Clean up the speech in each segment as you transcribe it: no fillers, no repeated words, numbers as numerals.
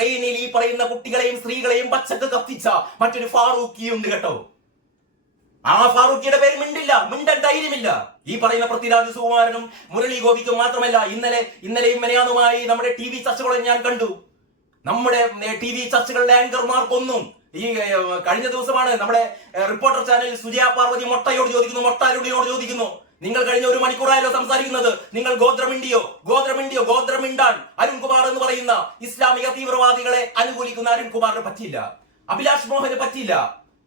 ട്രെയിനിൽ ഈ പറയുന്ന കുട്ടികളെയും സ്ത്രീകളെയും പച്ചക്ക് കത്തിച്ച മറ്റൊരു ഫാറൂഖിയുണ്ട് കേട്ടോ. ആ ഫാറൂഖിയുടെ പേര് മിണ്ടാൻ ധൈര്യമില്ല. ഈ പറയുന്ന പൃഥ്വിരാജ് സുകുമാരനും മുരളി ഗോപിക്കും മാത്രമല്ല, ഇന്നലെയും മെനയാന്നുമായി നമ്മുടെ TV ചർച്ചകളെ ഞാൻ കണ്ടു. നമ്മുടെ TV ചർച്ചകളുടെ ആങ്കർമാർക്കൊന്നും ഈ കഴിഞ്ഞ ദിവസമാണ് നമ്മുടെ റിപ്പോർട്ടർ ചാനൽ സുജയ പാർവതി മൊട്ടയോട് ചോദിക്കുന്നു, നിങ്ങൾ കഴിഞ്ഞ 1 മണിക്കൂറായല്ലോ സംസാരിക്കുന്നത്, നിങ്ങൾ ഗോത്രമിണ്ടാൻ അരുൺകുമാർ എന്ന് പറയുന്ന ഇസ്ലാമിക തീവ്രവാദികളെ അനുകൂലിക്കുന്ന അരുൺകുമാറിന് പറ്റില്ല, അഭിലാഷ് മോഹന് പറ്റില്ല.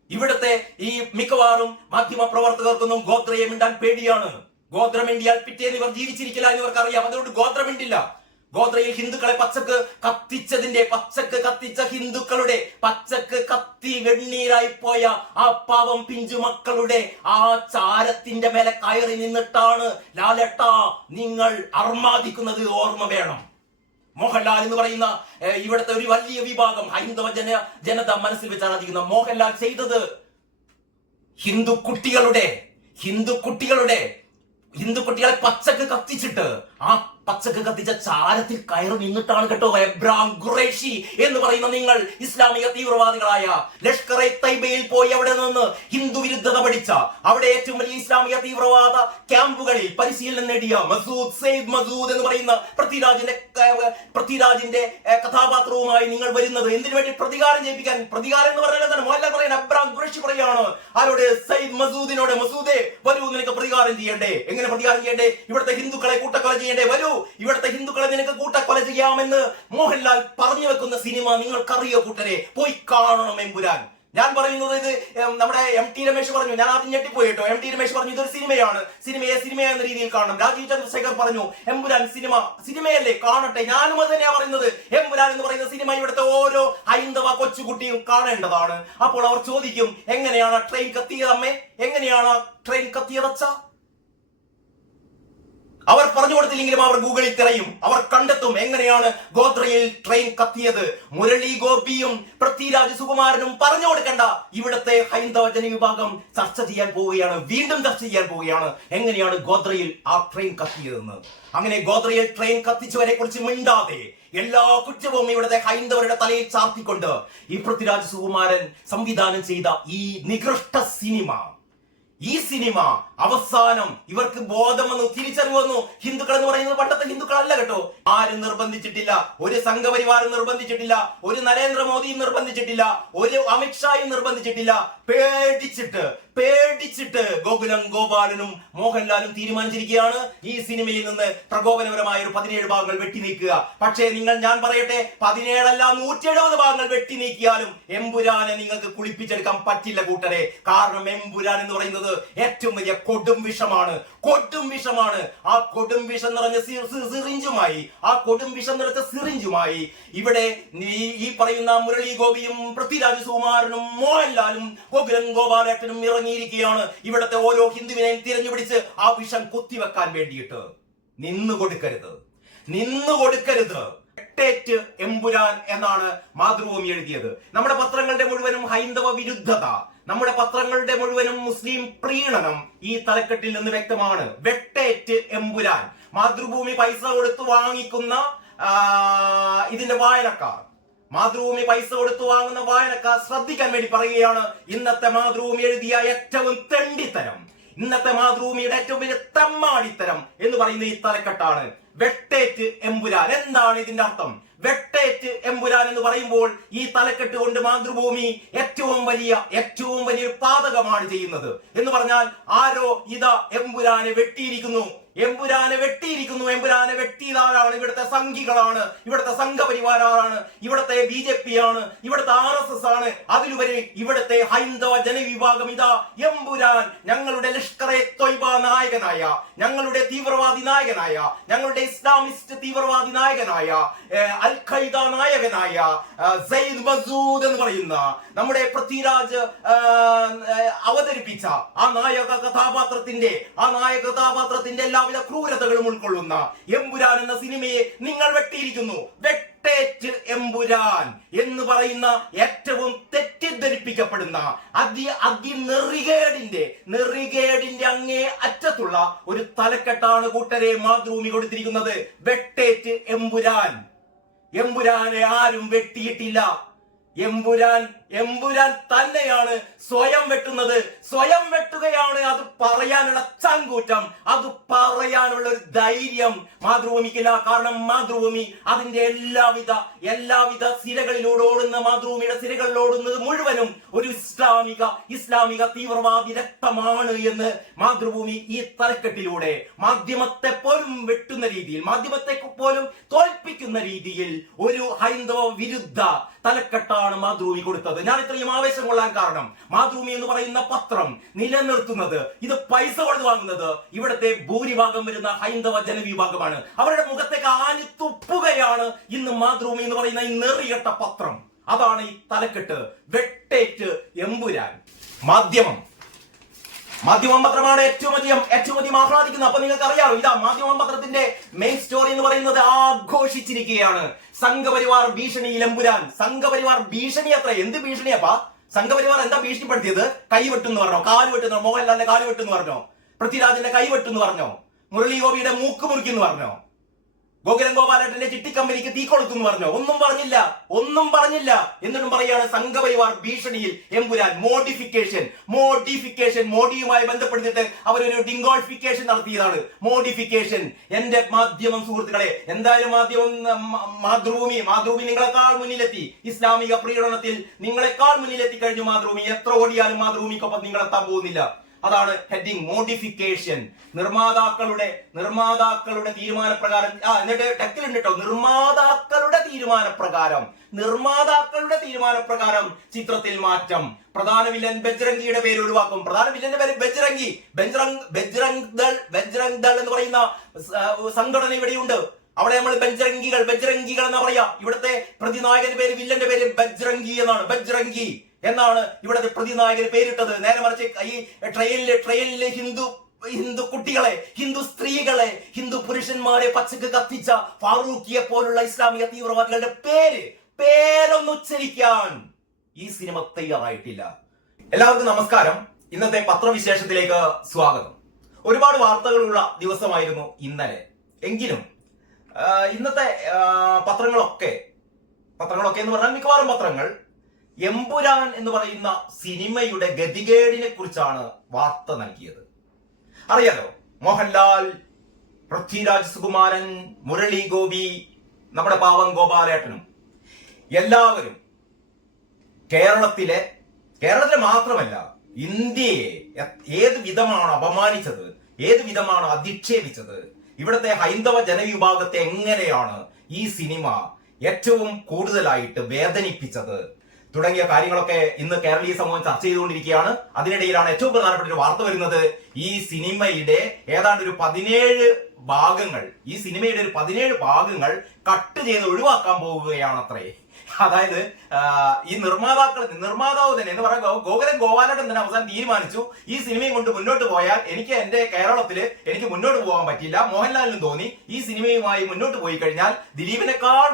ഇവിടുത്തെ ഈ മിക്കവാറും മാധ്യമ പ്രവർത്തകർക്കൊന്നും ഗോത്രയെ മിണ്ടാൻ പേടിയാണ്. ഗോത്രമിണ്ടിയാൽ പിറ്റേന്ന് ഇവർ ജീവിച്ചിരിക്കില്ല എന്ന് ഇവർക്ക് അറിയാം. അതുകൊണ്ട് ഗോത്രമിണ്ടില്ല. ഗോത്രയിൽ ഹിന്ദുക്കളെ പച്ചക്ക് കത്തിച്ച ഹിന്ദുക്കളുടെ പച്ചക്ക് കത്തി വെണ്ണീരായി പോയ ആ പാവം പിഞ്ചു മക്കളുടെ ആ ചാരത്തിന്റെ മേലെ കയറി നിന്നിട്ടാണ് ലാലേട്ട നിങ്ങൾ അർമാദിക്കുന്നത്. ഓർമ്മ വേണം. മോഹൻലാൽ എന്ന് പറയുന്ന ഇവിടുത്തെ ഒരു വലിയ വിഭാഗം ഹൈന്ദവ ജനത മനസ്സിൽ വെച്ച് ആരാധിക്കുന്ന മോഹൻലാൽ ചെയ്തത് ഹിന്ദുക്കുട്ടികളെ പച്ചക്ക് കത്തിച്ചിട്ട് ആ പച്ചക്ക് കത്തിച്ച ചാരത്തിൽ കയറി നിന്നിട്ടാണ് കേട്ടോ എബ്രാഹിം ഖുറൈഷി എന്ന് പറയുന്ന നിങ്ങൾ ഇസ്ലാമിക തീവ്രവാദികളായ ലഷ്കർ-ഇ തൈബയിൽ പോയി അവിടെ നിന്ന് ഹിന്ദു വിരുദ്ധത പഠിച്ച, അവിടെ ഏറ്റവും വലിയ ഇസ്ലാമിക തീവ്രവാദ ക്യാമ്പുകളിൽ പരിശീലനം നേടിയ സെയ്ദ് മസൂദ് എന്ന് പറയുന്ന പൃഥ്വിരാജിന്റെ കഥാപാത്രവുമായി നിങ്ങൾ വരുന്നത് എന്തിനു വേണ്ടി? പ്രതികാരം ചെയ്യിപ്പിക്കാൻ. പ്രതികാരം എന്ന് പറഞ്ഞാൽ മോഹൻലാൽ പറയുന്ന എബ്രാഹിം ഖുറൈഷി പറയാണ് ആരോട്? സെയ്ദ് മസൂദിനോട്, മസൂദേ വരൂ, നിനക്ക് പ്രതികാരം ചെയ്യണ്ടേ. എങ്ങനെ പ്രതികാരം ചെയ്യണ്ടേ? ഇവിടുത്തെ ഹിന്ദുക്കളെ കൂട്ടക്കൊല ചെയ്യണ്ടേ? വരൂ, ഇവിടുത്തെ ഹിന്ദുക്കളെ നിനക്ക് കൂട്ടക്കൊല ചെയ്യാമെന്ന് മോഹൻലാൽ പറഞ്ഞു വെക്കുന്ന സിനിമ നിങ്ങൾക്കറിയോ കൂട്ടരെ? പോയി കാണണം എമ്പുരാൻ. ഞാൻ പറയുന്നത് ഇത് നമ്മുടെ MT രമേശ് പറഞ്ഞു, ഞാൻ ആദ്യം ഞെട്ടിപ്പോയി കേട്ടോ. MT രമേശ് പറഞ്ഞു ഇതൊരു സിനിമയാണ്, സിനിമയെ എന്ന രീതിയിൽ കാണണം. രാജീവ് ചന്ദ്രശേഖർ പറഞ്ഞു എമ്പുരാൻ സിനിമയല്ലേ, കാണട്ടെ. ഞാനും അത് തന്നെയാ പറയുന്നത്. എമ്പുരാൻ എന്ന് പറയുന്ന സിനിമ ഇവിടുത്തെ ഓരോ ഹൈന്ദവ കൊച്ചുകുട്ടിയും കാണേണ്ടതാണ്. അപ്പോൾ അവർ ചോദിക്കും, എങ്ങനെയാണ് ട്രെയിൻ കത്തിയതമ്മേ, എങ്ങനെയാണ് ട്രെയിൻ കത്തിയതച്ച? അവർ പറഞ്ഞു കൊടുത്തില്ലെങ്കിലും അവർ ഗൂഗിളിൽ തിരയും, അവർ കണ്ടെത്തും എങ്ങനെയാണ് ഗോത്രയിൽ ട്രെയിൻ കത്തിയത്. മുരളി ഗോപിയും പൃഥ്വിരാജ് സുകുമാരനും പറഞ്ഞു കൊടുക്കണ്ട. ഇവിടുത്തെ ഹൈന്ദവ ജനവിഭാഗം വീണ്ടും ചർച്ച ചെയ്യാൻ പോവുകയാണ് എങ്ങനെയാണ് ഗോത്രയിൽ ആ ട്രെയിൻ കത്തിയതെന്ന്. അങ്ങനെ ഗോത്രയിൽ ട്രെയിൻ കത്തിച്ചവരെ കുറിച്ച് മിണ്ടാതെ എല്ലാ കുറ്റവും ഇവിടുത്തെ ഹൈന്ദവരുടെ തലയിൽ ചാർത്തിക്കൊണ്ട് ഈ പൃഥ്വിരാജ് സുകുമാരൻ സംവിധാനം ചെയ്ത ഈ നികൃഷ്ട ഈ സിനിമ അവസാനം ഇവർക്ക് ബോധം വന്നു, തിരിച്ചറിവ് വന്നു. ഹിന്ദുക്കൾ എന്ന് പറയുന്നത് പണ്ടത്തെ ഹിന്ദുക്കളല്ല കേട്ടോ. ആരും നിർബന്ധിച്ചിട്ടില്ല, ഒരു സംഘപരിവാരം നിർബന്ധിച്ചിട്ടില്ല, ഒരു നരേന്ദ്രമോദിയും നിർബന്ധിച്ചിട്ടില്ല, ഒരു അമിത്ഷായും നിർബന്ധിച്ചിട്ടില്ല. പേടിച്ചിട്ട് ഗോകുലം മോഹൻലാലും തീരുമാനിച്ചിരിക്കുകയാണ് ഈ സിനിമയിൽ നിന്ന് പ്രകോപനപരമായ ഒരു 17 ഭാഗങ്ങൾ വെട്ടി നീക്കുക. പക്ഷേ ഞാൻ പറയട്ടെ, 17 അല്ല 170 ഭാഗങ്ങൾ വെട്ടി നീക്കിയാലും എമ്പുരാനെ നിങ്ങൾക്ക് കുളിപ്പിച്ചെടുക്കാൻ പറ്റില്ല കൂട്ടരെ. കാരണം എമ്പുരാൻ എന്ന് പറയുന്നത് ഏറ്റവും വലിയ കൊടും വിഷമാണ്. ആ കൊടും വിഷം നിറഞ്ഞ സിറിഞ്ചുമായി ഇവിടെ ഈ പറയുന്ന മുരളി ഗോപിയും പൃഥ്വിരാജ് സുകുമാരനും മോഹൻലാലും ഗോപാലേട്ടനും ഇറങ്ങിയിരിക്കുകയാണ് ഇവിടുത്തെ ഓരോ ഹിന്ദുവിനെയും തിരഞ്ഞുപിടിച്ച് ആ വിഷം കുത്തിവെക്കാൻ വേണ്ടിയിട്ട്. നിന്നു കൊടുക്കരുത്. എമ്പുരാൻ എന്നാണ് മാതൃഭൂമി എഴുതിയത്. നമ്മുടെ പത്രങ്ങളുടെ മുഴുവനും ഹൈന്ദവ വിരുദ്ധത, നമ്മുടെ പത്രങ്ങളുടെ മുഴുവനും മുസ്ലിം പ്രീണനം ഈ തലക്കെട്ടിൽ നിന്ന് വ്യക്തമാണ്. വെട്ടേറ്റ് എമ്പുരാൻ. മാതൃഭൂമി പൈസ കൊടുത്ത് വാങ്ങിക്കുന്ന ഇതിന്റെ വായനക്കാർ, മാതൃഭൂമി പൈസ കൊടുത്തു വാങ്ങുന്ന വായനക്കാർ ശ്രദ്ധിക്കാൻ വേണ്ടി പറയുകയാണ്. ഇന്നത്തെ മാതൃഭൂമി എഴുതിയ ഏറ്റവും തെണ്ടിത്തരം, ഇന്നത്തെ മാതൃഭൂമിയുടെ ഏറ്റവും വലിയ തെമ്മാടിത്തരം എന്ന് പറയുന്ന ഈ തലക്കെട്ടാണ് വെട്ടേറ്റ് എമ്പുരാൻ. എന്താണ് ഇതിന്റെ അർത്ഥം? വെട്ടേറ്റ് എമ്പുരാൻ എന്ന് പറയുമ്പോൾ ഈ തലക്കെട്ട് കൊണ്ട് മാതൃഭൂമി ഏറ്റവും വലിയ പാതകമാണ് ചെയ്യുന്നത് എന്ന് പറഞ്ഞാൽ ആരോ ഇതാ എമ്പുരാനെ വെട്ടിയിരിക്കുന്നു. എമ്പുരാനെ വെട്ടിയതാരാണ്? ഇവിടുത്തെ സംഘികളാണ്, ഇവിടുത്തെ സംഘപരിവാരാണ്, ഇവിടുത്തെ BJP ആണ്, ഇവിടുത്തെ RSS ആണ്. അതിലുപരി ഇവിടുത്തെ ഹൈന്ദവ ജനവിഭാഗം ഇതാ എമ്പുരാൻ ഞങ്ങളുടെ ലഷ്കർ-ഇ ത്വയ്ബ നായകനായ, ഞങ്ങളുടെ തീവ്രവാദി നായകനായ, ഞങ്ങളുടെ ഇസ്ലാമിസ്റ്റ് തീവ്രവാദി നായകനായ, അൽ ഖൈദ നായകനായ സെയ്ദ് മസൂദ് എന്ന് പറയുന്ന നമ്മുടെ പൃഥ്വിരാജ് അവതരിപ്പിച്ച ആ നായക കഥാപാത്രത്തിന്റെ എല്ലാവിധ ക്രൂരതകളും ഉൾക്കൊള്ളുന്ന എമ്പുരാൻ എന്ന സിനിമയെ നിങ്ങൾ വെട്ടിയിരിക്കുന്നു. വെട്ടേറ്റ് എമ്പുരാൻ എന്ന് പറയുന്ന ഏറ്റവും തെറ്റിദ്ധരിപ്പിക്കപ്പെടുന്ന നെറികേടിന്റെ അങ്ങേ അറ്റത്തുള്ള ഒരു തലക്കെട്ടാണ് കൂട്ടരെ മാതൃഭൂമി കൊടുത്തിരിക്കുന്നത്. വെട്ടേറ്റ് എമ്പുരാൻ. എമ്പുരാനെ ആരും വെട്ടിയിട്ടില്ല. എമ്പുരാൻ തന്നെയാണ് സ്വയം വെട്ടുന്നത്, സ്വയം വെട്ടുകയാണ്. അത് പറയാനുള്ള ചങ്കൂറ്റം, അത് പറയാനുള്ള ഒരു ധൈര്യം മാതൃഭൂമിക്കില്ല. കാരണം മാതൃഭൂമി അതിന്റെ എല്ലാവിധ സിരകളിലൂടെ ഓടുന്ന, മാതൃഭൂമിയുടെ സിരകളിൽ ഓടുന്നത് മുഴുവനും ഒരു ഇസ്ലാമിക തീവ്രവാദി രക്തമാണ് എന്ന് മാതൃഭൂമി ഈ തലക്കെട്ടിലൂടെ മാധ്യമത്തെ പോലും വെട്ടുന്ന രീതിയിൽ, മാധ്യമത്തെ പോലും തോൽപ്പിക്കുന്ന രീതിയിൽ ഒരു ഹൈന്ദവ വിരുദ്ധ തലക്കെട്ടാണ് മാതൃഭൂമി കൊടുത്തത്. ഞാൻ ഇത്രയും ആവേശം കൊള്ളാൻ കാരണം മാതൃഭൂമി എന്ന് പറയുന്ന പത്രം നിലനിർത്തുന്നത്, ഇത് പൈസ കൊടുത്ത് വാങ്ങുന്നത് ഇവിടുത്തെ ഭൂരിഭാഗം വരുന്ന ഹൈന്ദവ ജനവിഭാഗമാണ്. അവരുടെ മുഖത്തേക്ക് ആഞ്ഞു തുപ്പുകയാണ് ഇന്ന് മാതൃഭൂമി എന്ന് പറയുന്ന ഈ നെറിയട്ട പത്രം. അതാണ് ഈ തലക്കെട്ട്, വെട്ടേറ്റ് എമ്പുരാൻ. മാധ്യമം പത്രമാണ് ഏറ്റവും അധികം ആഹ്ലാദിക്കുന്നത്. അപ്പൊ നിങ്ങൾക്ക് അറിയാമോ, ഇതാ മാധ്യമം പത്രത്തിന്റെ മെയിൻ സ്റ്റോറി എന്ന് പറയുന്നത് ആഘോഷിച്ചിരിക്കുകയാണ്. സംഘപരിവാർ ഭീഷണിയിൽ എമ്പുരാൻ. സംഘപരിവാർ ഭീഷണി അത്ര. എന്ത് ഭീഷണിയപ്പാ? സംഘപരിവാർ എന്താ ഭീഷണിപ്പെടുത്തിയത്? കൈവെട്ടെന്ന് പറഞ്ഞോ, കാല് വെട്ടുന്നു, മോഹൻലാലിന്റെ കാല് വെട്ടെന്ന് പറഞ്ഞോ, പൃഥ്വിരാജിന്റെ കൈ വെട്ടെന്ന് പറഞ്ഞോ, മുരളി ഗോപിയുടെ മൂക്ക് മുറിക്കെന്ന് പറഞ്ഞോ, ഗോകുലം ഗോപാലേട്ടന്റെ ചിട്ടിക്കമ്പനിക്ക് തീ കൊളുത്തുന്നു പറഞ്ഞോ? ഒന്നും പറഞ്ഞില്ല. എന്നിട്ടും പറയാണ് സംഘപരിവാർ ഭീഷണിയിൽ എമ്പുരാൻ. മോഡിഫിക്കേഷൻ മോഡിയുമായി ബന്ധപ്പെടുത്തിയിട്ട് അവരൊരു ഡിങ്കോൾഫിക്കേഷൻ നടത്തിയതാണ്. മോഡിഫിക്കേഷൻ. എന്റെ മാധ്യമം സുഹൃത്തുക്കളെ, എന്തായാലും മാതൃഭൂമി നിങ്ങളെക്കാൾ മുന്നിലെത്തി. ഇസ്ലാമിക പ്രീണനത്തിൽ നിങ്ങളെക്കാൾ മുന്നിലെത്തി കഴിഞ്ഞു മാതൃഭൂമി. എത്ര ഓടിയാലും മാതൃഭൂമിക്കൊപ്പം നിങ്ങളെത്താൻ പോകുന്നില്ല. അതാണ് ഹെഡിങ്, മോഡിഫിക്കേഷൻ. നിർമ്മാതാക്കളുടെ തീരുമാനപ്രകാരം. എന്നിട്ട് ടെക്കിലുണ്ട് കേട്ടോ, നിർമ്മാതാക്കളുടെ തീരുമാനപ്രകാരം ചിത്രത്തിൽ മാറ്റം. പ്രധാന വില്ലൻ ബജ്രംഗിയുടെ പേര് ഒഴിവാക്കും. പ്രധാന വില്ലന്റെ പേര് ബജ്രംഗി. ബജ്രംഗ് ദൾ എന്ന് പറയുന്ന സംഘടന ഇവിടെയുണ്ട്. അവിടെ നമ്മൾ ബജ്രംഗികൾ എന്ന് പറയാ. ഇവിടുത്തെ പ്രതിനായകന്റെ പേര്, വില്ലന്റെ പേര് ബജ്രംഗി എന്നാണ് ഇവിടുത്തെ പ്രതിനായകന് പേരിട്ടത്. നേരെ മറിച്ച് ഈ ട്രെയിനിലെ ഹിന്ദു കുട്ടികളെ, ഹിന്ദു സ്ത്രീകളെ, ഹിന്ദു പുരുഷന്മാരെ പച്ചക്ക് കത്തിച്ച ഫാറൂഖിയെ പോലുള്ള ഇസ്ലാമിക തീവ്രവാദികളുടെ പേരൊന്ന് ഉച്ചരിക്കാൻ ഈ സിനിമ തയ്യാറായിട്ടില്ല. എല്ലാവർക്കും നമസ്കാരം. ഇന്നത്തെ പത്രവിശേഷത്തിലേക്ക് സ്വാഗതം. ഒരുപാട് വാർത്തകളുള്ള ദിവസമായിരുന്നു ഇന്നലെ. എങ്കിലും ഇന്നത്തെ പത്രങ്ങളൊക്കെ എന്ന് പറഞ്ഞാൽ മിക്കവാറും പത്രങ്ങൾ എമ്പുരാൻ എന്ന് പറയുന്ന സിനിമയുടെ ഗതികേടിനെ കുറിച്ചാണ് വാർത്ത നൽകിയത്. അറിയാലോ, മോഹൻലാൽ, പൃഥ്വിരാജ് സുകുമാരൻ, മുരളി ഗോപി, നമ്മുടെ പാവം ഗോപാലേട്ടനും എല്ലാവരും കേരളത്തിലെ മാത്രമല്ല ഇന്ത്യയെ ഏത് വിധമാണ് അപമാനിച്ചത്, ഏത് വിധമാണ് അധിക്ഷേപിച്ചത്, ഇവിടുത്തെ ഹൈന്ദവ ജനവിഭാഗത്തെ എങ്ങനെയാണ് ഈ സിനിമ ഏറ്റവും കൂടുതലായിട്ട് വേദനിപ്പിച്ചത് തുടങ്ങിയ കാര്യങ്ങളൊക്കെ ഇന്ന് കേരളീയ സമൂഹം ചർച്ച ചെയ്തുകൊണ്ടിരിക്കുകയാണ്. അതിനിടയിലാണ് ഏറ്റവും പ്രധാനപ്പെട്ട ഒരു വാർത്ത വരുന്നത്. ഈ സിനിമയുടെ ഏതാണ്ട് ഒരു 17 ഭാഗങ്ങൾ കട്ട് ചെയ്ത് ഒഴിവാക്കാൻ പോവുകയാണത്രേ. അതായത് ഈ നിർമ്മാതാവ് തന്നെ എന്ന് പറയാൻ ഗോകുലം ഗോപാലേട്ടൻ തന്നെ അവസാനം തീരുമാനിച്ചു, ഈ സിനിമയും കൊണ്ട് മുന്നോട്ട് പോയാൽ എന്റെ കേരളത്തില് എനിക്ക് മുന്നോട്ട് പോകാൻ പറ്റില്ല. മോഹൻലാലിനും തോന്നി ഈ സിനിമയുമായി മുന്നോട്ട് പോയി കഴിഞ്ഞാൽ ദിലീപിനേക്കാൾ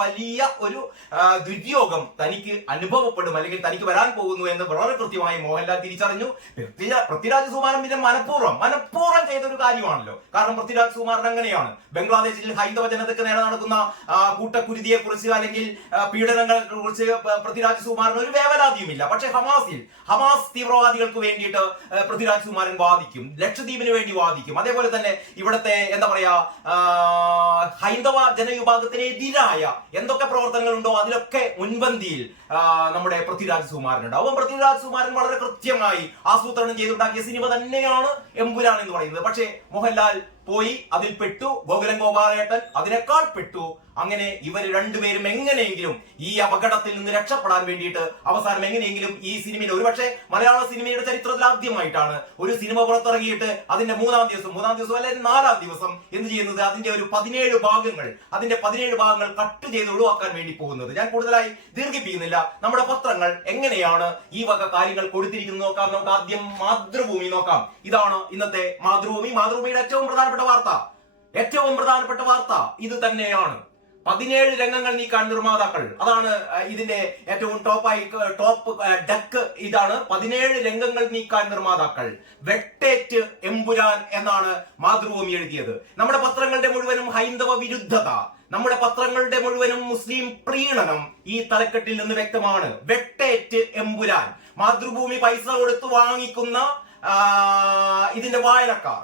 വലിയ ഒരു ദുര്യോഗം തനിക്ക് അനുഭവപ്പെടും, അല്ലെങ്കിൽ തനിക്ക് വരാൻ പോകുന്നു എന്ന് വളരെ കൃത്യമായി മോഹൻലാൽ തിരിച്ചറിഞ്ഞു. പൃഥ്വിരാജ് സുകുമാരൻ പിന്നെ മനഃപൂർവ്വം ചെയ്തൊരു കാര്യമാണല്ലോ. കാരണം പൃഥ്വിരാജ് സുകുമാരൻ അങ്ങനെയാണ്. ബംഗ്ലാദേശിൽ ഹൈന്ദവ ജനതയ്ക്ക് നേരെ നടക്കുന്ന കൂട്ടക്കുരുതിയെ കുറിച്ച് അല്ലെങ്കിൽ പീഡനങ്ങളെ കുറിച്ച് പൃഥ്വിരാജ് സുകുമാരൻ ഒരു വേവലാതിയുമില്ല. പക്ഷെ ഹമാസ് തീവ്രവാദികൾക്ക് വേണ്ടിയിട്ട് പൃഥ്വിരാജ് സുകുമാരൻ വാദിക്കും, ലക്ഷദ്വീപിന് വേണ്ടി വാദിക്കും. അതേപോലെ തന്നെ ഇവിടുത്തെ ഹൈന്ദവ ജനവിഭാഗത്തിനെതിരായ എന്തൊക്കെ പ്രവർത്തനങ്ങളുണ്ടോ അതിലൊക്കെ മുൻപന്തിയിൽ നമ്മുടെ പൃഥ്വിരാജ് സുകുമാരനുണ്ട്. അപ്പം പൃഥ്വിരാജ് സുകുമാരൻ വളരെ കൃത്യമായി ആസൂത്രണം ചെയ്തുണ്ടാക്കിയ സിനിമ തന്നെയാണ് എമ്പുരാൻ എന്ന് പറയുന്നത്. പക്ഷേ മോഹൻലാൽ പോയി അതിൽ പെട്ടു, ഗോകുലം ഗോപാലേട്ടൻ അതിനേക്കാൾ പെട്ടു. അങ്ങനെ ഇവർ രണ്ടുപേരും എങ്ങനെയെങ്കിലും ഈ അപകടത്തിൽ നിന്ന് രക്ഷപ്പെടാൻ വേണ്ടിയിട്ട് അവസാനം എങ്ങനെയെങ്കിലും ഈ സിനിമയിൽ, ഒരുപക്ഷെ മലയാള സിനിമയുടെ ചരിത്രത്തിൽ ആദ്യമായിട്ടാണ് ഒരു സിനിമ പുറത്തിറങ്ങിയിട്ട് അതിന്റെ മൂന്നാം ദിവസം അല്ലെങ്കിൽ 4ാം ദിവസം എന്ത് ചെയ്യുന്നത്, അതിന്റെ 17 ഭാഗങ്ങൾ കട്ട് ചെയ്ത് ഒഴിവാക്കാൻ വേണ്ടി പോകുന്നത്. ഞാൻ കൂടുതലായി ദീർഘിപ്പിക്കുന്നില്ല. നമ്മുടെ പത്രങ്ങൾ എങ്ങനെയാണ് ഈ വക കാര്യങ്ങൾ കൊടുത്തിരിക്കുന്നത് നോക്കാം. നമുക്ക് ആദ്യം മാതൃഭൂമി നോക്കാം. ഇതാണ് ഇന്നത്തെ മാതൃഭൂമിയുടെ ഏറ്റവും പ്രധാനപ്പെട്ട വാർത്ത ഇത് തന്നെയാണ്. 17 രംഗങ്ങൾ നീക്കാൻ നിർമ്മാതാക്കൾ. അതാണ് ഇതിന്റെ ഏറ്റവും ടോപ്പ് ഡക്ക്. ഇതാണ് 17 രംഗങ്ങൾ നീക്കാൻ നിർമ്മാതാക്കൾ. വെട്ടേറ്റ് എമ്പുരാൻ എന്നാണ് മാതൃഭൂമി എഴുതിയത്. നമ്മുടെ പത്രങ്ങളുടെ മുഴുവനും ഹൈന്ദവ വിരുദ്ധത, നമ്മുടെ പത്രങ്ങളുടെ മുഴുവനും മുസ്ലിം പ്രീണനം ഈ തലക്കെട്ടിൽ നിന്ന് വ്യക്തമാണ്. വെട്ടേറ്റ് എമ്പുരാൻ. മാതൃഭൂമി പൈസ കൊടുത്തു വാങ്ങിക്കുന്ന ഇതിന്റെ വായനക്കാർ,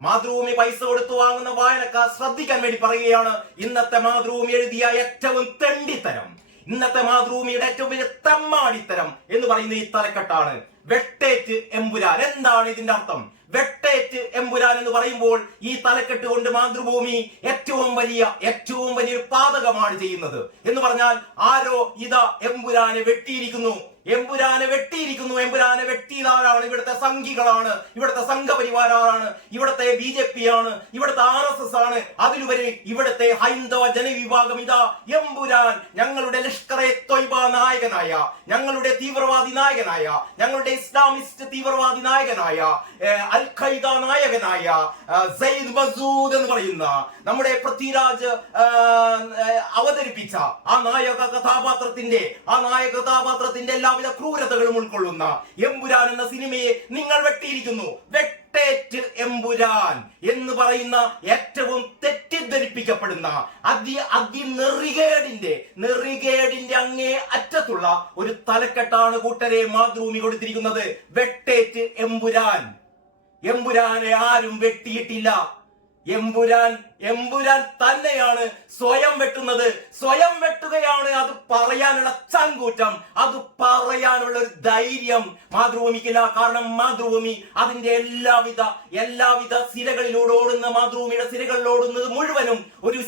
മാതൃഭൂമി പൈസ കൊടുത്തു വാങ്ങുന്ന വായനക്കാർ ശ്രദ്ധിക്കാൻ വേണ്ടി പറയുകയാണ്. ഇന്നത്തെ മാതൃഭൂമി എഴുതിയ ഏറ്റവും തെണ്ടിത്തരം, ഇന്നത്തെ മാതൃഭൂമിയുടെ ഏറ്റവും വലിയ തെമ്മാടിത്തരം എന്ന് പറയുന്ന ഈ തലക്കെട്ടാണ് വെട്ടേറ്റ് എമ്പുരാൻ. എന്താണ് ഇതിന്റെ അർത്ഥം? വെട്ടേറ്റ് എമ്പുരാൻ എന്ന് പറയുമ്പോൾ ഈ തലക്കെട്ട് കൊണ്ട് മാതൃഭൂമി ഏറ്റവും വലിയൊരു പാതകമാണ് ചെയ്യുന്നത് എന്ന് പറഞ്ഞാൽ ആരോ ഇതാ എമ്പുരാനെ വെട്ടിയിരിക്കുന്നു, എമ്പുരാനെ വെട്ടിയതാരാണ്? ഇവിടുത്തെ സംഘികളാണ്, ഇവിടുത്തെ സംഘപരിവാരാണ്, ഇവിടുത്തെ BJP ആണ്, ഇവിടുത്തെ RSS ആണ്, അതിലുപരി ഇവിടുത്തെ ഹൈന്ദവ ജനവിഭാഗം ഇതാ എമ്പുരാൻ ഞങ്ങളുടെ ലഷ്കറെ തൊയ്ബ നായകനായ, ഞങ്ങളുടെ തീവ്രവാദി നായകനായ, ഞങ്ങളുടെ ഇസ്ലാമിസ്റ്റ് തീവ്രവാദി നായകനായ, അൽ ഖൈദ നായകനായ സയ്യിദ് മസൂദ് എന്ന് പറയുന്ന നമ്മുടെ പൃഥ്വിരാജ് അവതരിപ്പിച്ച ആ നായക കഥാപാത്രത്തിന്റെ എല്ലാവിധ ക്രൂരതകളും ഉൾക്കൊള്ളുന്ന എമ്പുരാൻ എന്ന സിനിമയെ നിങ്ങൾ വെട്ടിയിരിക്കുന്നു. വെട്ടേറ്റ് എമ്പുരാൻ എന്ന് പറയുന്ന ഏറ്റവും തെറ്റിദ്ധരിപ്പിക്കപ്പെടുന്ന നെറികേടിന്റെ അങ്ങേ അറ്റത്തുള്ള ഒരു തലക്കെട്ടാണ് കൂട്ടരെ മാതൃഭൂമി കൊടുത്തിരിക്കുന്നത്. വെട്ടേറ്റ് എമ്പുരാൻ. എമ്പുരാനെ ആരും വെട്ടിയിട്ടില്ല. എമ്പുരാൻ തന്നെയാണ് സ്വയം വെട്ടുന്നത്, സ്വയം വെട്ടുകയാണ്. അത് പറയാനുള്ള ചങ്കൂറ്റം, അത് പറയാനുള്ള ഒരു ധൈര്യം മാതൃഭൂമിക്കില്ല. കാരണം മാതൃഭൂമി അതിന്റെ എല്ലാവിധ സിരകളിലൂടെ ഓടുന്ന, മാതൃഭൂമിയുടെ സിരകളിൽ ഓടുന്നത് മുഴുവനും ഒരു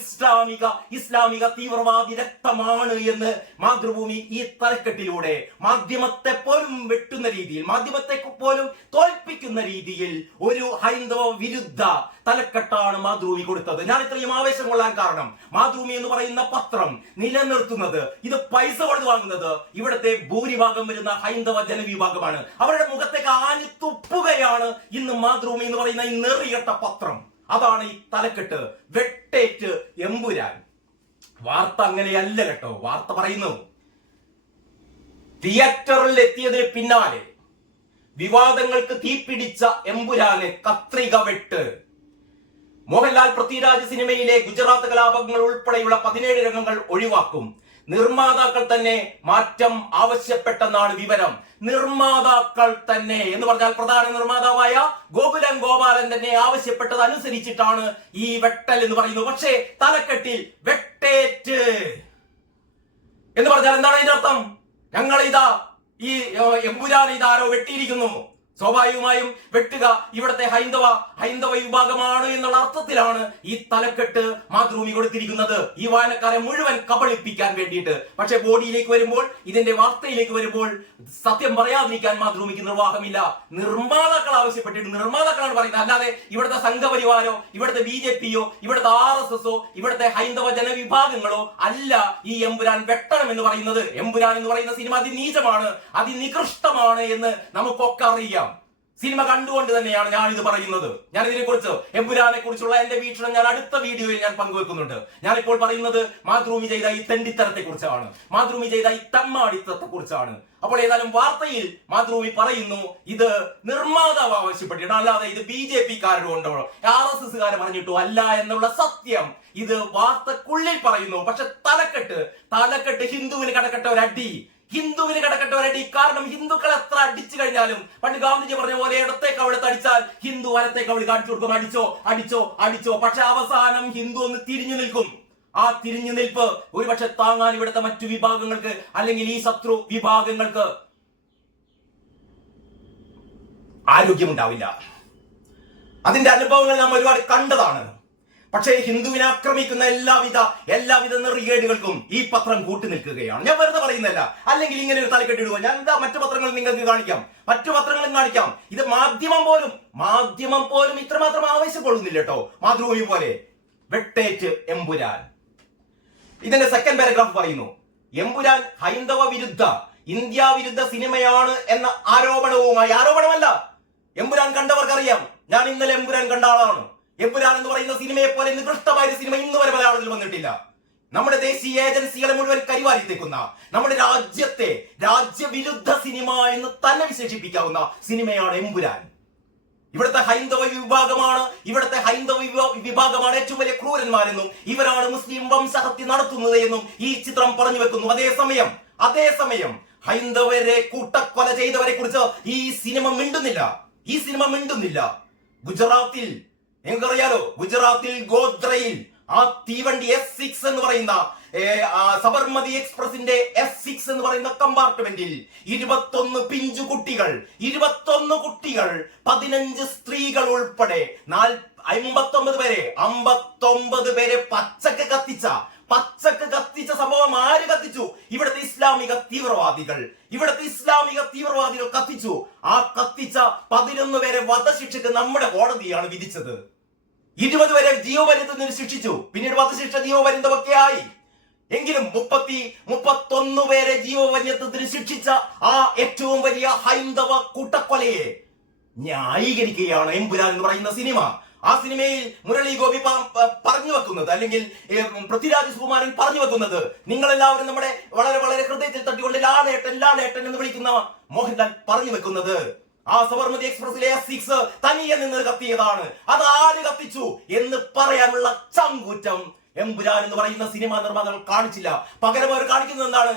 ഇസ്ലാമിക തീവ്രവാദി രക്തമാണ് എന്ന് മാതൃഭൂമി ഈ തലക്കെട്ടിലൂടെ മാധ്യമത്തെ പോലും വെട്ടുന്ന രീതിയിൽ, മാധ്യമത്തെ പോലും തോൽപ്പിക്കുന്ന രീതിയിൽ ഒരു ഹൈന്ദവ വിരുദ്ധ തലക്കെട്ടാണ് മാതൃഭൂമി കൊടുത്തത്. ഞാൻ ഇത്രയും ആവേശം കൊള്ളാൻ കാരണം മാതൃഭൂമി എന്ന് പറയുന്ന പത്രം നിലനിർത്തുന്നത്, ഇത് പൈസ കൊടുത്ത് വാങ്ങുന്നത് ഇവിടുത്തെ ഭൂരിഭാഗം വരുന്ന ഹൈന്ദവ ജനവിഭാഗമാണ്. അവരുടെ മുഖത്തേക്ക് ആഞ്ഞു തുപ്പുകയാണ് ഇന്ന് മാതൃഭൂമി എന്ന് പറയുന്ന ഈ നെറികെട്ട പത്രം. അതാണ് ഈ തലക്കെട്ട്, വെട്ടേറ്റ് എമ്പുരാൻ. വാർത്ത അങ്ങനെയല്ല കേട്ടോ. വാർത്ത പറയുന്നു, തിയേറ്ററിൽ എത്തിയതിന് പിന്നാലെ വിവാദങ്ങൾക്ക് തീപിടിച്ച എമ്പുരാനെ കത്രിക വെട്ട്. മോഹൻലാൽ പൃഥ്വിരാജ് സിനിമയിലെ ഗുജറാത്ത് കലാപങ്ങൾ ഉൾപ്പെടെയുള്ള 17 രംഗങ്ങൾ ഒഴിവാക്കും. നിർമ്മാതാക്കൾ തന്നെ മാറ്റം ആവശ്യപ്പെട്ടെന്നാണ് വിവരം. നിർമ്മാതാക്കൾ തന്നെ എന്ന് പറഞ്ഞാൽ പ്രധാന നിർമ്മാതാവായ ഗോകുലം ഗോപാലൻ തന്നെ ആവശ്യപ്പെട്ടത് അനുസരിച്ചിട്ടാണ് ഈ വെട്ടൽ എന്ന് പറയുന്നത്. പക്ഷേ തലക്കെട്ടിൽ വെട്ടേറ്റ് എന്ന് പറഞ്ഞാൽ എന്താണ് അതിന്റെ അർത്ഥം? ഞങ്ങൾ ഇതാ ഈ എമ്പുരാൻ ഇതാരോ വെട്ടിയിരിക്കുന്നു. സ്വാഭാവികമായും വെട്ടുക ഇവിടുത്തെ ഹൈന്ദവ വിഭാഗമാണ് എന്നുള്ള അർത്ഥത്തിലാണ് ഈ തലക്കെട്ട് മാതൃഭൂമി കൊടുത്തിരിക്കുന്നത്, ഈ വായനക്കാരെ മുഴുവൻ കബളിപ്പിക്കാൻ വേണ്ടിയിട്ട്. പക്ഷെ ബോഡിയിലേക്ക് വരുമ്പോൾ, ഇതിന്റെ വാർത്തയിലേക്ക് വരുമ്പോൾ സത്യം പറയാതിരിക്കാൻ മാതൃഭൂമിക്ക് നിർവാഹമില്ല. നിർമ്മാതാക്കൾ ആവശ്യപ്പെട്ടിട്ട് നിർമ്മാതാക്കളാണ് പറയുന്നത്, അല്ലാതെ ഇവിടുത്തെ സംഘപരിവാരോ, ഇവിടുത്തെ BJPയോ, ഇവിടുത്തെ RSSോ, ഇവിടുത്തെ ഹൈന്ദവ ജനവിഭാഗങ്ങളോ അല്ല ഈ എമ്പുരാൻ വെട്ടണം എന്ന് പറയുന്നത്. എമ്പുരാൻ എന്ന് പറയുന്ന സിനിമ അതിനീചമാണ്, അതിനികൃഷ്ടമാണ് എന്ന് നമുക്കൊക്കെ അറിയാം. സിനിമ കണ്ടുകൊണ്ട് തന്നെയാണ് ഞാൻ ഇത് പറയുന്നത്. ഞാൻ ഇതിനെക്കുറിച്ച്, എമ്പുരാനെ കുറിച്ചുള്ള എന്റെ വീക്ഷണം ഞാൻ അടുത്ത വീഡിയോയിൽ ഞാൻ പങ്കുവെക്കുന്നുണ്ട്. ഞാനിപ്പോൾ പറയുന്നത് മാതൃഭൂമി ചെയ്ത ഈ തെണ്ടിത്തരത്തെ കുറിച്ചാണ്, മാതൃഭൂമി ചെയ്ത ഈ തമ്മാടിത്തത്തെ കുറിച്ചാണ്. അപ്പോൾ ഏതായാലും വാർത്തയിൽ മാതൃഭൂമി പറയുന്നു ഇത് നിർമ്മാതാവ് ആവശ്യപ്പെട്ടിട്ടോ, അല്ലാതെ ഇത് BJP-കാരുടെ കൊണ്ടോ RSS-കാരെ പറഞ്ഞിട്ടോ അല്ല എന്നുള്ള സത്യം ഇത് വാർത്തക്കുള്ളിൽ പറയുന്നു. പക്ഷെ തലക്കെട്ട് ഹിന്ദുവിന് കടക്കട്ട ഒരടി. കാരണം ഹിന്ദുക്കൾ എത്ര അടിച്ചു കഴിഞ്ഞാലും, പണ്ട് ഗാന്ധിജി പറഞ്ഞ പോലെ ഇടത്തെ കവിളത്ത് അടിച്ചാൽ ഹിന്ദു വലത്തെ കവിളി കാണിച്ചു കൊടുക്കും, അടിച്ചോ. പക്ഷെ അവസാനം ഹിന്ദു ഒന്ന് തിരിഞ്ഞു നിൽക്കും. ആ തിരിഞ്ഞു നിൽപ്പ് ഒരുപക്ഷെ താങ്ങാൻ ഇവിടുത്തെ മറ്റു വിഭാഗങ്ങൾക്ക്, അല്ലെങ്കിൽ ഈ ശത്രു വിഭാഗങ്ങൾക്ക് ആരോഗ്യമുണ്ടാവില്ല. അതിന്റെ അനുഭവങ്ങൾ നാം ഒരുപാട് കണ്ടതാണ്. പക്ഷേ ഹിന്ദുവിനെ ആക്രമിക്കുന്ന എല്ലാവിധ നെറികേടുകൾക്കും ഈ പത്രം കൂട്ടി നിൽക്കുകയാണ്. ഞാൻ വെറുതെ പറയുന്നല്ല, അല്ലെങ്കിൽ ഇങ്ങനെ ഒരു തലക്കെട്ടിടുക. ഞാൻ എന്താ മറ്റു പത്രങ്ങൾ നിങ്ങൾക്ക് കാണിക്കാം. ഇത് മാധ്യമം പോലും ഇത്രമാത്രം ആവേശപ്പെടുന്നില്ല കേട്ടോ, മാതൃഭൂമി പോലെ. വെട്ടേറ്റ് എമ്പുരാൻ. ഇതിന്റെ സെക്കൻഡ് പാരഗ്രാഫ് പറയുന്നു, എമ്പുരാൻ ഹൈന്ദവ വിരുദ്ധ, ഇന്ത്യ വിരുദ്ധ സിനിമയാണ് എന്ന ആരോപണമല്ല. എമ്പുരാൻ കണ്ടവർക്കറിയാം. ഞാൻ ഇന്നലെ എമ്പുരാൻ കണ്ട ആളാണ്. എമ്പുരാൻ എന്ന് പറയുന്ന സിനിമയെ പോലെ നികൃഷ്ടമായ ഒരു സിനിമ ഇന്ന് വരെ മലയാളത്തിൽ വന്നിട്ടില്ല. നമ്മുടെ ദേശീയ ഏജൻസികളെ മുഴുവൻ കരിവാരിത്തേക്കുന്ന, നമ്മുടെ രാജ്യവിരുദ്ധ സിനിമ എന്ന് തന്നെ വിശേഷിപ്പിക്കാവുന്ന സിനിമയാണ് എമ്പുരാൻ. ഇവിടുത്തെ ഹൈന്ദവ വിഭാഗമാണ് ഏറ്റവും വലിയ ക്രൂരന്മാരെന്നും ഇവരാണ് മുസ്ലിം വംശഹത്യ നടത്തുന്നത് എന്നും ഈ ചിത്രം പറഞ്ഞു വെക്കുന്നു. അതേസമയം ഹൈന്ദവരെ കൂട്ടക്കൊല ചെയ്തവരെ കുറിച്ച് ഈ സിനിമ മിണ്ടുന്നില്ല. ഗുജറാത്തിൽ നിങ്ങൾക്കറിയാലോ, ഗുജറാത്തിൽ ഗോദ്രയിൽ ആ തീവണ്ടി S6 എന്ന് പറയുന്ന സബർമതി എക്സ്പ്രസിന്റെ S6 എന്ന് പറയുന്ന കമ്പാർട്ട്മെന്റിൽ 21 പിഞ്ചു കുട്ടികൾ 15 സ്ത്രീകൾ ഉൾപ്പെടെ 59 പേരെ പച്ചക്ക് കത്തിച്ച സംഭവം ആര് കത്തിച്ചു? ഇവിടുത്തെ ഇസ്ലാമിക തീവ്രവാദികൾ കത്തിച്ചു. ആ കത്തിച്ച 11 പേരെ വധശിക്ഷക്ക് നമ്മുടെ കോടതിയാണ് വിധിച്ചത്. 20 പേരെ ജീവപര്യന്തത്തിന് ശിക്ഷിച്ചു. പിന്നീട് വധശിക്ഷ ജീവപര്യന്തമൊക്കെ ആയി. എങ്കിലും 31 പേരെ ജീവപര്യന്തത്തിന് ശിക്ഷിച്ച ആ ഏറ്റവും വലിയ ഹൈന്ദവ കൂട്ടക്കൊലയെ ന്യായീകരിക്കുകയാണ് എമ്പുരാൻ എന്ന് പറയുന്ന സിനിമ. ആ സിനിമയിൽ മുരളി ഗോപി പറഞ്ഞു വെക്കുന്നത്, അല്ലെങ്കിൽ പൃഥ്വിരാജ് സുകുമാരൻ പറഞ്ഞു വെക്കുന്നത്, നിങ്ങളെല്ലാവരും നമ്മുടെ വളരെ വളരെ ഹൃദയത്തിൽ തട്ടിക്കൊണ്ട് ലാലേട്ടൻ എന്ന് വിളിക്കുന്ന മോഹൻലാൽ പറഞ്ഞു വെക്കുന്നത്, ആ സബർമതി എക്സ്പ്രസിലെ S6 തനിയെ നിന്ന് കത്തിയതാണ്, അത് ആര് കത്തിച്ചു എന്ന് പറയാനുള്ള ചങ്കൂറ്റം എമ്പുരാൻ എന്ന് പറയുന്ന സിനിമാ നിർമ്മാതാക്കൾ കാണിച്ചില്ല. പകരം അവർ കാണിക്കുന്നത് എന്താണ്?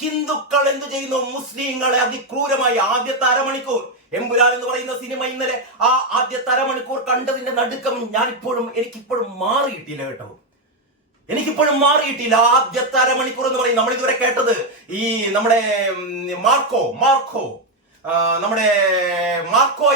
ഹിന്ദുക്കൾ എന്ത് ചെയ്യുന്നു? മുസ്ലിങ്ങളെ അതിക്രൂരമായി ആദ്യത്തെ അരമണിക്കൂർ എമ്പുരാൻ എന്ന് പറയുന്ന സിനിമ ഇന്നലെ ആ ആദ്യത്തെ അരമണിക്കൂർ കണ്ടതിന്റെ നടുക്കം എനിക്കിപ്പോഴും മാറിയിട്ടില്ല കേട്ടോ. ആദ്യത്തെ അരമണിക്കൂർ എന്ന് പറയും നമ്മൾ ഇതുവരെ കേട്ടത് ഈ നമ്മുടെ മാർക്കോ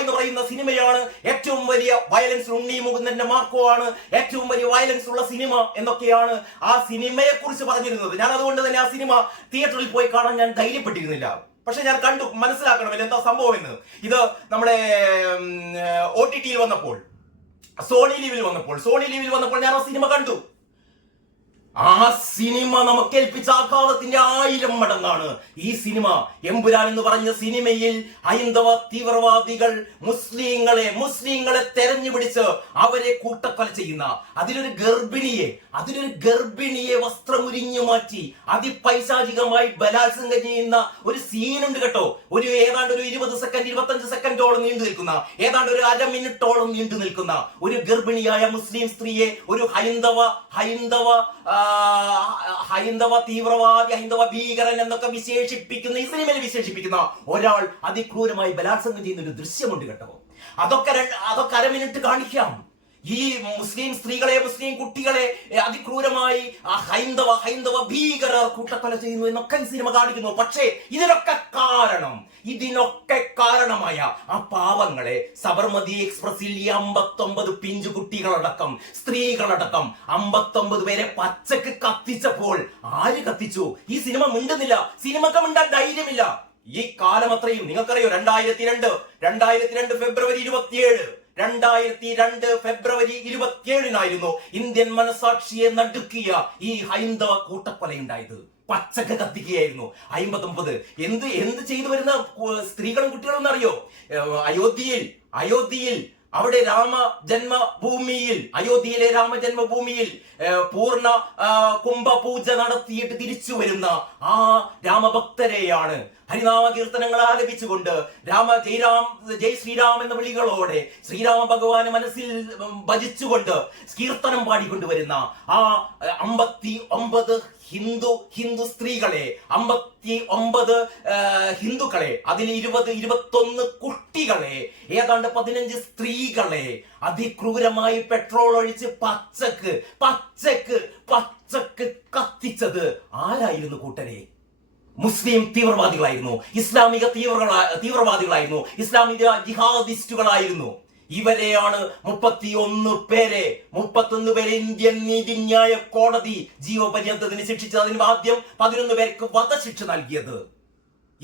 എന്ന് പറയുന്ന സിനിമയാണ് ഏറ്റവും വലിയ വയലൻസ്. ഉണ്ണി മുകുന്ദന്റെ മാർക്കോ ആണ് ഏറ്റവും വലിയ വയലൻസ് ഉള്ള സിനിമ എന്നൊക്കെയാണ് ആ സിനിമയെ കുറിച്ച് പറഞ്ഞിരുന്നത്. ഞാൻ അതുകൊണ്ട് തന്നെ ആ സിനിമ തിയേറ്ററിൽ പോയി കാണാൻ ഞാൻ ധൈര്യപ്പെട്ടിരുന്നില്ല. പക്ഷെ ഞാൻ കണ്ടു, മനസ്സിലാക്കണമല്ലോ എന്താ സംഭവം എന്ന്. ഇത് നമ്മുടെ OTT-യിൽ വന്നപ്പോൾ, സോണി ലീവിൽ വന്നപ്പോൾ ഞാൻ ആ സിനിമ കണ്ടു. ആ സിനിമ നമുക്ക് ഏൽപ്പിച്ച ആഘാതത്തിന്റെ 1000 മടങ്ങാണ് ഈ സിനിമ. എമ്പുരാൻ എന്ന് പറഞ്ഞ സിനിമയിൽ ഹൈന്ദവ തീവ്രവാദികൾ മുസ്ലിങ്ങളെ തെരഞ്ഞുപിടിച്ച് അവരെ കൂട്ടക്കൊല ചെയ്യുന്ന, അതിലൊരു ഗർഭിണിയെ വസ്ത്രമുരിഞ്ഞു മാറ്റി അതിപൈശാചികമായി ബലാത്സംഗം ചെയ്യുന്ന ഒരു സീനുണ്ട് കേട്ടോ. ഏതാണ്ട് ഒരു 20 സെക്കൻഡ് 25 സെക്കൻഡോളം നീണ്ടു നിൽക്കുന്ന, ഏതാണ്ട് ഒരു അര മിനിറ്റോളം നീണ്ടു നിൽക്കുന്ന ഒരു ഗർഭിണിയായ മുസ്ലിം സ്ത്രീയെ ഒരു ഹൈന്ദവ തീവ്രവാദി, ഹൈന്ദവ ഭീകരൻ എന്നൊക്കെ ഈ സിനിമയിൽ വിശേഷിപ്പിക്കുന്ന ഒരാൾ അതിക്രൂരമായി ബലാത്സംഗം ചെയ്യുന്ന ഒരു ദൃശ്യമുണ്ട് കേട്ടോ. അതൊക്കെ അര മിനിറ്റ് കാണിക്കാം. ഈ മുസ്ലിം സ്ത്രീകളെ, മുസ്ലിം കുട്ടികളെ അതിക്രൂരമായി ഹൈന്ദവ ഭീകരർ കൂട്ടക്കൊല ചെയ്യുന്നു എന്നൊക്കെ ഈ സിനിമ കാണിക്കുന്നു. പക്ഷേ ഇതിനൊക്കെ കാരണമായ ആ പാവങ്ങളെ സബർമതി എക്സ്പ്രസിൽ ഈ 59 പിഞ്ചു കുട്ടികളടക്കം സ്ത്രീകളടക്കം 59 പേരെ പച്ചക്ക് കത്തിച്ചപ്പോൾ ആര് കത്തിച്ചു? ഈ സിനിമ മിണ്ടുന്നില്ല. സിനിമക്ക് മിണ്ടാൻ ധൈര്യമില്ല. ഈ കാലം അത്രയും നിങ്ങൾക്കറിയോ, 2002 ഫെബ്രുവരി 27 ഇന്ത്യൻ മനസാക്ഷിയെ നടുക്കിയ ഈ ഹൈന്ദവ കൂട്ടക്കൊലയുണ്ടായത്. പച്ചക്ക് കത്തിക്കുകയായിരുന്നു. 59 എന്ത് ചെയ്തു വരുന്ന സ്ത്രീകളും കുട്ടികളും എന്നറിയോ? അയോധ്യയിൽ അവിടെ അയോധ്യയിലെ രാമജന്മഭൂമിയിൽ പൂർണ്ണ കുംഭപൂജ നടത്തിയിട്ട് തിരിച്ചു വരുന്ന ആ രാമഭക്തരെയാണ് ഹരിനാമ കീർത്തനങ്ങൾ ആലപിച്ചുകൊണ്ട് ജയ് ശ്രീരാം എന്ന വിളികളോടെ ശ്രീരാമ ഭഗവാനെ മനസ്സിൽ ഭജിച്ചുകൊണ്ട് കീർത്തനം പാടിക്കൊണ്ടുവരുന്ന ആ 59 ഹിന്ദു സ്ത്രീകളെ, 59 ഹിന്ദുക്കളെ, അതിൽ 21 കുട്ടികളെ, ഏതാണ്ട് 15 സ്ത്രീകളെ അതിക്രൂരമായി പെട്രോൾ ഒഴിച്ച് പച്ചക്ക് കത്തിച്ചത് ആരായിരുന്നു കൂട്ടരെ? മുസ്ലിം തീവ്രവാദികളായിരുന്നു, ഇസ്ലാമിക തീവ്രവാദികളായിരുന്നു, ഇസ്ലാമിക ജിഹാദിസ്റ്റുകളായിരുന്നു. ഇവരെയാണ് 31 പേരെ ഇന്ത്യൻ നീതിന്യായ കോടതി ജീവപര്യന്തത്തിന് ശിക്ഷിച്ചത്. അതിന് ആദ്യം 11 പേർക്ക് വധശിക്ഷ നൽകിയത്.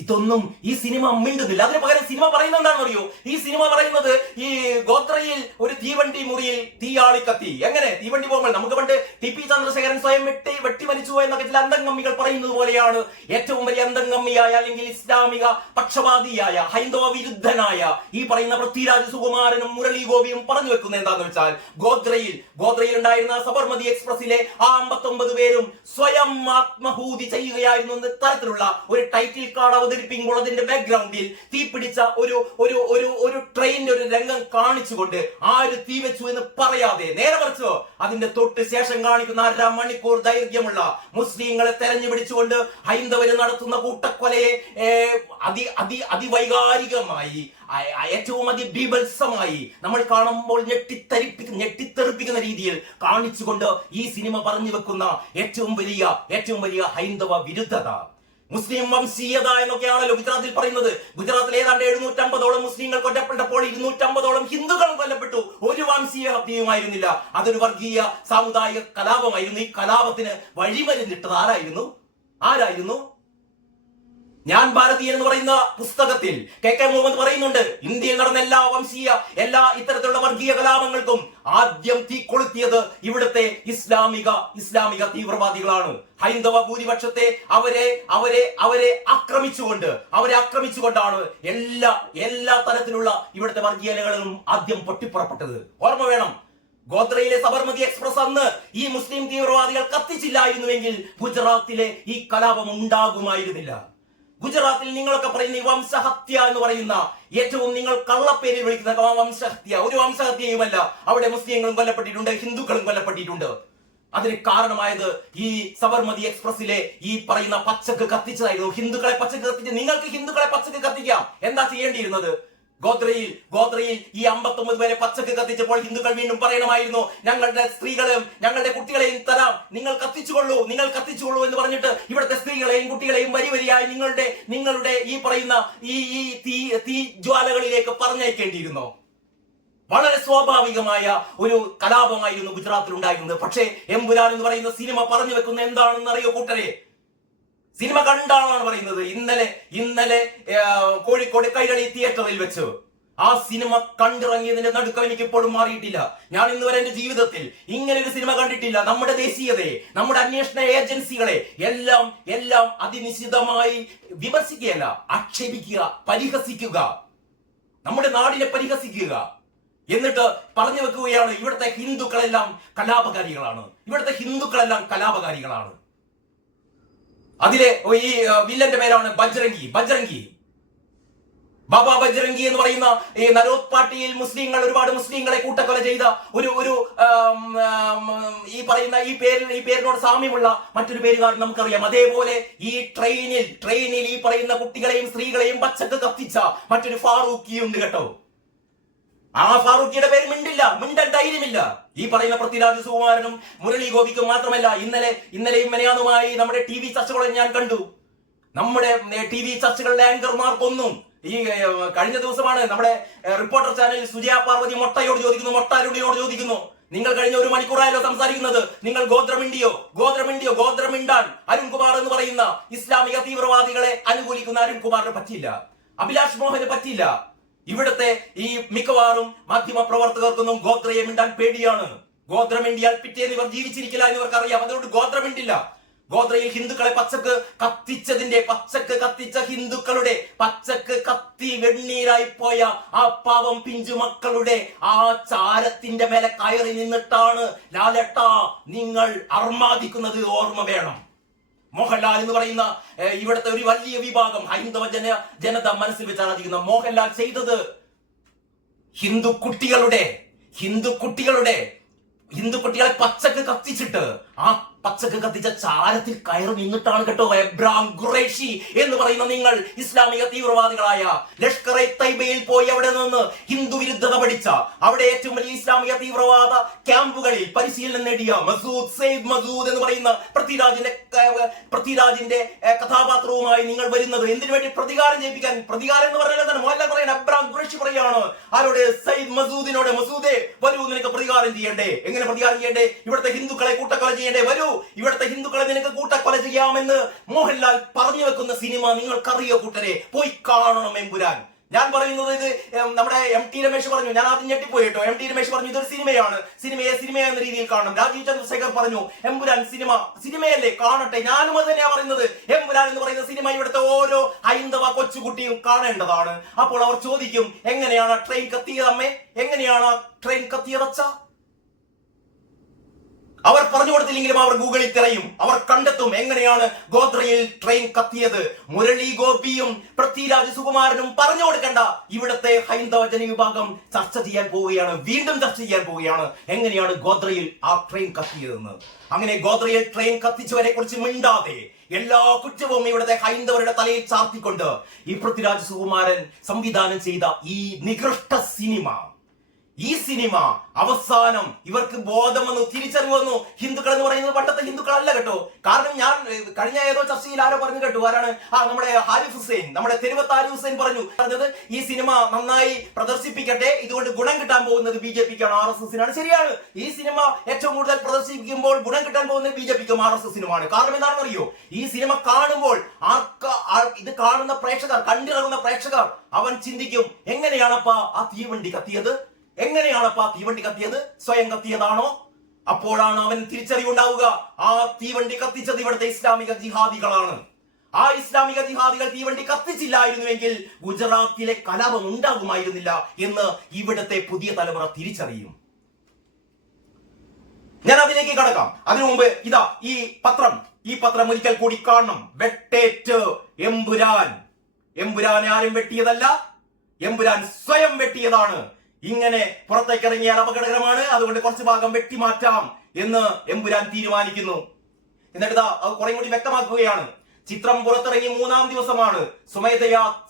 ഇതൊന്നും ഈ സിനിമ മിണ്ടുന്നില്ല. അതിന് പകരം സിനിമ പറയുന്നത് എന്താണെന്ന് അറിയോ? ഈ സിനിമ പറയുന്നത് ഈ ഗോത്രയിൽ ഒരു തീവണ്ടി മുറിയിൽ തീയാളി കത്തി. എങ്ങനെ തീവണ്ടി പോകുമ്പോൾ നമുക്ക് പണ്ട് TP ചന്ദ്രശേഖരൻ സ്വയം വെട്ടി മരിച്ചു എന്നൊക്കെ ചില അന്തംഗമ്മികൾ പറയുന്നത് പോലെയാണ് ഏറ്റവും വലിയ അന്തംഗമ്മിയായ അല്ലെങ്കിൽ ഇസ്ലാമിക പക്ഷപാതിയായ ഹൈന്ദവ വിരുദ്ധനായ ഈ പറയുന്ന പൃഥ്വിരാജ് സുകുമാരനും മുരളി ഗോപിയും പറഞ്ഞു വെക്കുന്നത് എന്താണെന്ന് വെച്ചാൽ, ഗോത്രയിൽ ഉണ്ടായിരുന്ന സബർമതി എക്സ്പ്രസിലെ ആ 59 പേരും സ്വയം ആത്മഹൂതി ചെയ്യുകയായിരുന്നു എന്ന തരത്തിലുള്ള ഒരു ടൈറ്റിൽ കാർഡ് അവതരിപ്പിക്കുമ്പോൾ അതിന്റെ ബാക്ക്ഗ്രൗണ്ടിൽ തീപിടിച്ച ഒരു ഒരു ഒരു ഒരു ട്രെയിനിന്റെ ഒരു രംഗം കാണിച്ചുകൊണ്ട് ആര് തീ വെച്ചു എന്ന് പറയാതെ നേരെ മറിച്ച് അതിന്റെ തൊട്ട് ശേഷം കാണിക്കുന്ന 1/2 മണിക്കൂർ ദൈർഘ്യമുള്ള മുസ്ലിങ്ങളെ തെരഞ്ഞു പിടിച്ചുകൊണ്ട് ഹൈന്ദവര് നടത്തുന്ന കൂട്ടക്കൊലയെ അതിവൈകാരികമായി ഏറ്റവും അതിബീഭത്സമായി നമ്മൾ കാണുമ്പോൾ ഞെട്ടിത്തെറിപ്പിക്കുന്ന രീതിയിൽ കാണിച്ചുകൊണ്ട് ഈ സിനിമ പറഞ്ഞു വെക്കുന്ന ഏറ്റവും വലിയ ഹൈന്ദവ വിരുദ്ധത, മുസ്ലിം വംശീയത എന്നൊക്കെയാണല്ലോ ഗുജറാത്തിൽ പറയുന്നത്. ഗുജറാത്തിൽ ഏതാണ്ട് 750ഓളം മുസ്ലിങ്ങൾ കൊല്ലപ്പെട്ടപ്പോൾ 250ഓളം ഹിന്ദുക്കളും കൊല്ലപ്പെട്ടു. ഒരു വംശീയ ഹത്യയുമായിരുന്നില്ല, അതൊരു വർഗീയ സാമുദായിക കലാപമായിരുന്നു. ഈ കലാപത്തിന് വഴിമരുന്നിട്ടത് ആരായിരുന്നു? ഞാൻ ഭാരതീയൻ എന്ന് പറയുന്ന പുസ്തകത്തിൽ KK മുഹമ്മദ് പറയുന്നുണ്ട്, ഇന്ത്യയിൽ നടന്ന എല്ലാ ഇത്തരത്തിലുള്ള വർഗീയ കലാപങ്ങൾക്കും ആദ്യം തീ കൊളുത്തിയത് ഇവിടുത്തെ ഇസ്ലാമിക തീവ്രവാദികളാണ്. ഹൈന്ദവ ഭൂരിപക്ഷത്തെ അവരെ ആക്രമിച്ചുകൊണ്ടാണ് എല്ലാ തരത്തിലുള്ള ഇവിടുത്തെ വർഗീയതകളും ആദ്യം പൊട്ടിപ്പുറപ്പെട്ടത്. ഓർമ്മ വേണം, ഗോദ്രയിലെ സബർമതി എക്സ്പ്രസ് അന്ന് ഈ മുസ്ലിം തീവ്രവാദികൾ കത്തിച്ചില്ലായിരുന്നുവെങ്കിൽ ഗുജറാത്തിലെ ഈ കലാപം ഉണ്ടാകുമായിരുന്നില്ല. ഗുജറാത്തിൽ നിങ്ങളൊക്കെ പറയുന്ന ഈ വംശഹത്യ എന്ന് പറയുന്ന ഏറ്റവും നിങ്ങൾ കള്ളപ്പേരിൽ വിളിക്കുന്ന വംശഹത്യ ഒരു വംശഹത്യയുമല്ല. അവിടെ മുസ്ലിങ്ങളും കൊല്ലപ്പെട്ടിട്ടുണ്ട്, ഹിന്ദുക്കളും കൊല്ലപ്പെട്ടിട്ടുണ്ട്. അതിന് കാരണമായത് ഈ സബർമതി എക്സ്പ്രസിലെ ഈ പറയുന്ന പച്ചക്ക് കത്തിച്ചതായിരുന്നു. ഹിന്ദുക്കളെ പച്ചക്ക് കത്തിച്ച് നിങ്ങൾക്ക് ഹിന്ദുക്കളെ പച്ചക്ക് കത്തിക്കാം. എന്താ ചെയ്യേണ്ടിയിരുന്നത്? ഗോദ്രയിൽ ഈ 59 പേരെ പച്ചക്ക് കത്തിച്ചപ്പോൾ ഹിന്ദുക്കൾ വീണ്ടും പറയണമായിരുന്നു, ഞങ്ങളുടെ സ്ത്രീകളെയും ഞങ്ങളുടെ കുട്ടികളെയും തരാം, നിങ്ങൾ കത്തിച്ചുകൊള്ളൂ എന്ന് പറഞ്ഞിട്ട് ഇവിടുത്തെ സ്ത്രീകളെയും കുട്ടികളെയും വരിവരിയായി നിങ്ങളുടെ ഈ പറയുന്ന ഈ തീ ജ്വാലകളിലേക്ക് പറഞ്ഞയക്കേണ്ടിയിരുന്നു. വളരെ സ്വാഭാവികമായ ഒരു കലാപമായിരുന്നു ഗുജറാത്തിൽ ഉണ്ടായിരുന്നത്. പക്ഷേ എമ്പുരാൻ എന്ന് പറയുന്ന സിനിമ പറഞ്ഞു വെക്കുന്ന എന്താണെന്ന് അറിയോ കൂട്ടരെ? സിനിമ കണ്ടാണ് പറയുന്നത്. ഇന്നലെ കോഴിക്കോട് കൈരളി തിയേറ്ററിൽ വെച്ച് ആ സിനിമ കണ്ടിറങ്ങിയതിന്റെ നടുക്കം എനിക്ക് ഇപ്പോഴും മാറിയിട്ടില്ല. ഞാൻ ഇന്ന് വരെ എന്റെ ജീവിതത്തിൽ ഇങ്ങനെ ഒരു സിനിമ കണ്ടിട്ടില്ല. നമ്മുടെ ദേശീയതയെ, നമ്മുടെ അന്വേഷണ ഏജൻസികളെ എല്ലാം അതിനിശ്ചിതമായി വിമർശിക്കുകയല്ല, ആക്ഷേപിക്കുക, പരിഹസിക്കുക, നമ്മുടെ നാടിനെ പരിഹസിക്കുക. എന്നിട്ട് പറഞ്ഞു വെക്കുകയാണ് ഇവിടുത്തെ ഹിന്ദുക്കളെല്ലാം കലാപകാരികളാണ്. അതിലെ ഈ വില്ലന്റെ പേരാണ് ബജ്രംഗി ബാബ ബജ്രംഗി എന്ന് പറയുന്ന ഈ നരോത് പാർട്ടിയിൽ ഒരുപാട് മുസ്ലിങ്ങളെ കൂട്ടക്കൊല ചെയ്ത ഒരു ഈ പറയുന്ന ഈ പേരിനോട് സാമ്യമുള്ള മറ്റൊരു പേര് നമുക്കറിയാം. അതേപോലെ ഈ ട്രെയിനിൽ ഈ പറയുന്ന കുട്ടികളെയും സ്ത്രീകളെയും പച്ചക്ക് കത്തിച്ച മറ്റൊരു ഫാറൂഖി ഉണ്ട് കേട്ടോ. ആ ഫാറൂഖിയുടെ പേര് മിണ്ടാൻ ധൈര്യമില്ല. ഈ പറയുന്ന പൃഥ്വിരാജ് സുകുമാരനും മുരളി ഗോപിക്കും മാത്രമല്ല, ഇന്നലെയും മെനയാന്നുമായി നമ്മുടെ TV ചർച്ചകളെ ഞാൻ കണ്ടു. നമ്മുടെ TV ചർച്ചകളുടെ ആങ്കർമാർക്കൊന്നും ഈ കഴിഞ്ഞ ദിവസമാണ് നമ്മുടെ റിപ്പോർട്ടർ ചാനലിൽ സുജയ പാർവതി മൊട്ടയോട് ചോദിക്കുന്നു, നിങ്ങൾ കഴിഞ്ഞ 1 മണിക്കൂറായല്ലോ സംസാരിക്കുന്നത്, നിങ്ങൾ ഗോത്രമിണ്ടാൻ അരുൺകുമാർ എന്ന് പറയുന്ന ഇസ്ലാമിക തീവ്രവാദികളെ അനുകൂലിക്കുന്ന അരുൺകുമാറിന് പറ്റില്ല, അഭിലാഷ് മോഹന് പറ്റില്ല. ഇവിടുത്തെ ഈ മിക്കവാറും മാധ്യമ പ്രവർത്തകർക്കൊന്നും ഗോത്രയെ മിണ്ടാൻ പേടിയാണ്. ഗോത്രമിണ്ടിയാൽ പിറ്റേന്ന് ഇവർ ജീവിച്ചിരിക്കില്ല എന്ന് ഇവർക്ക് അറിയാം. അതുകൊണ്ട് ഗോത്രമിണ്ടില്ല. ഗോത്രയിൽ ഹിന്ദുക്കളെ പച്ചക്ക് കത്തിച്ച ഹിന്ദുക്കളുടെ പച്ചക്ക് കത്തി വെണ്ണീരായി പോയ ആ പാവം പിഞ്ചു മക്കളുടെ ആ ചാരത്തിന്റെ മേലെ കയറി നിന്നിട്ടാണ് ലാലേട്ടാ നിങ്ങൾ അർമാദിക്കുന്നത്. ഓർമ്മ വേണം. മോഹൻലാൽ എന്ന് പറയുന്ന ഇവിടുത്തെ ഒരു വലിയ വിഭാഗം ഹൈന്ദവ ജനത മനസ്സിൽ വെച്ച് ആരാധിക്കുന്ന മോഹൻലാൽ ചെയ്തത് ഹിന്ദുക്കുട്ടികളെ പച്ചക്ക് കത്തിച്ചിട്ട് ആ പച്ചക്ക് കത്തിച്ച ചാരത്തിൽ കയറി നിന്നിട്ടാണ് കേട്ടോ എബ്രാഹിം ഖുറൈഷി എന്ന് പറയുന്ന നിങ്ങൾ ഇസ്ലാമിക തീവ്രവാദികളായ ലഷ്കർ-ഇ തൈബയിൽ പോയി അവിടെ നിന്ന് ഹിന്ദു വിരുദ്ധത പഠിച്ച അവിടെ ഏറ്റവും വലിയ ഇസ്ലാമിക തീവ്രവാദ ക്യാമ്പുകളിൽ പരിശീലനം നേടിയ സെയ്ദ് മസൂദ് എന്ന് പറയുന്ന പൃഥ്വിരാജിന്റെ കഥാപാത്രവുമായി നിങ്ങൾ വരുന്നത് എന്തിനു വേണ്ടി? പ്രതികാരം ചെയ്യിപ്പിക്കാൻ. പ്രതികാരം എന്ന് പറഞ്ഞാൽ എന്താണ്? മോഹൻലാൽ പറയുന്നത് എബ്രാഹിം ഖുറൈഷി പറയാണ് ആരോട്? സെയ്ദ് മസൂദിനോട്, മസൂദേ വരൂ, നിനക്ക് പ്രതികാരം ചെയ്യണ്ടേ? എങ്ങനെ പ്രതികാരം ചെയ്യണ്ടേ? ഇവിടുത്തെ ഹിന്ദുക്കളെ കൂട്ടക്കൊല ചെയ്യണ്ടേ? വരൂ, ഇവിടുത്തെ ഹിന്ദുക്കളെ നിനക്ക് കൂട്ടക്കൊല ചെയ്യാമെന്ന് മോഹൻലാൽ പറഞ്ഞു വെക്കുന്ന സിനിമ നിങ്ങൾക്കറിയോ കൂട്ടരെ? പോയി കാണണം എമ്പുരാൻ. ഞാൻ പറയുന്നത് ഇത് നമ്മുടെ MT രമേശ് പറഞ്ഞു, ഞാൻ ആദ്യം ഞെട്ടിപ്പോയി കേട്ടോ. MT രമേശ് പറഞ്ഞു ഇതൊരു സിനിമയാണ്, സിനിമ എന്ന രീതിയിൽ കാണണം. രാജീവ് ചന്ദ്രശേഖർ പറഞ്ഞു എമ്പുരാൻ സിനിമയല്ലേ, കാണട്ടെ. ഞാനും അത് തന്നെയാ പറയുന്നത്. എമ്പുരാൻ എന്ന് പറയുന്ന സിനിമ ഇവിടുത്തെ ഓരോ ഹൈന്ദവ കൊച്ചുകുട്ടിയും കാണേണ്ടതാണ്. അപ്പോൾ അവർ ചോദിക്കും, എങ്ങനെയാണ് ട്രെയിൻ കത്തിയത് അമ്മേ? എങ്ങനെയാണ് ട്രെയിൻ കത്തിയതച്ച? അവർ പറഞ്ഞു കൊടുത്തില്ലെങ്കിലും അവർ ഗൂഗിളിൽ തിരയും, അവർ കണ്ടെത്തും എങ്ങനെയാണ് ഗോദ്രയിൽ ട്രെയിൻ കത്തിയത്. മുരളി ഗോപിയും പൃഥ്വിരാജ് സുകുമാരനും പറഞ്ഞു കൊടുക്കണ്ട. ഇവിടുത്തെ ഹൈന്ദവ ജനവിഭാഗം ചർച്ച ചെയ്യാൻ പോവുകയാണ്, വീണ്ടും ചർച്ച ചെയ്യാൻ പോവുകയാണ് എങ്ങനെയാണ് ഗോദ്രയിൽ ആ ട്രെയിൻ കത്തിയതെന്ന്. അങ്ങനെ ഗോദ്രയിൽ ട്രെയിൻ കത്തിച്ചവരെ കുറിച്ച് മിണ്ടാതെ എല്ലാ കുറ്റവും ഇവിടുത്തെ ഹൈന്ദവരുടെ തലയിൽ ചാർത്തിക്കൊണ്ട് ഈ പൃഥ്വിരാജ് സുകുമാരൻ സംവിധാനം ചെയ്ത ഈ നികൃഷ്ട ഈ സിനിമ അവസാനം ഇവർക്ക് ബോധം വന്നു, തിരിച്ചറിവ് വന്നു. ഹിന്ദുക്കൾ എന്ന് പറയുന്നത് പണ്ടത്തെ ഹിന്ദുക്കളല്ല കേട്ടോ. കാരണം ഞാൻ കഴിഞ്ഞ ഏതോ ചർച്ചയിൽ ആരോ പറഞ്ഞു കേട്ടു, ആരാണ്, നമ്മുടെ ഹാരിഫ് ഹുസൈൻ, നമ്മുടെ തെരുവത്ത് ഹാരിഫ് ഹുസൈൻ പറഞ്ഞത് ഈ സിനിമ നന്നായി പ്രദർശിപ്പിക്കട്ടെ, ഇതുകൊണ്ട് ഗുണം കിട്ടാൻ പോകുന്നത് BJP-ക്കാണ്, RSS-നാണ്. ശരിയാണ്, ഈ സിനിമ ഏറ്റവും കൂടുതൽ പ്രദർശിപ്പിക്കുമ്പോൾ ഗുണം കിട്ടാൻ പോകുന്നത് BJP-ക്കും RSS-നുമാണ്. കാരണം എന്താണെന്ന് അറിയോ, ഈ സിനിമ കാണുമ്പോൾ ഇത് കാണുന്ന പ്രേക്ഷകർ, കണ്ടിറങ്ങുന്ന പ്രേക്ഷകർ അവൻ ചിന്തിക്കും, എങ്ങനെയാണപ്പാ ആ തീവണ്ടി കത്തിയത്, എങ്ങനെയാണപ്പാ തീവണ്ടി കത്തിയത്, സ്വയം കത്തിയതാണോ? അപ്പോഴാണ് അവൻ തിരിച്ചറിവുണ്ടാവുക, ആ തീവണ്ടി കത്തിച്ചത് ഇവിടുത്തെ ഇസ്ലാമിക ജിഹാദികളാണ്. ആ ഇസ്ലാമിക ജിഹാദികൾ തീവണ്ടി കത്തിച്ചില്ലായിരുന്നുവെങ്കിൽ ഗുജറാത്തിലെ കലാപം ഉണ്ടാകുമായിരുന്നില്ല എന്ന് ഇവിടുത്തെ പുതിയ തലമുറ തിരിച്ചറിയും. ഞാൻ അതിലേക്ക് കടക്കാം. അതിനു മുമ്പ് ഇതാ ഈ പത്രം ഒരിക്കൽ കൂടി കാണണം. വെട്ടേറ്റ് എമ്പുരാൻ ആരും വെട്ടിയതല്ല, എമ്പുരാൻ സ്വയം വെട്ടിയതാണ്. ഇങ്ങനെ പുറത്തേക്ക് ഇറങ്ങിയാൽ അപകടകരമാണ്, അതുകൊണ്ട് കുറച്ച് ഭാഗം വെട്ടിമാറ്റാം എന്ന് എമ്പുരാൻ തീരുമാനിക്കുന്നു. എന്നിട്ട് അത് കുറെ കൂടി വ്യക്തമാക്കുകയാണ്. ചിത്രം പുറത്തിറങ്ങി 3-ാം ദിവസമാണ്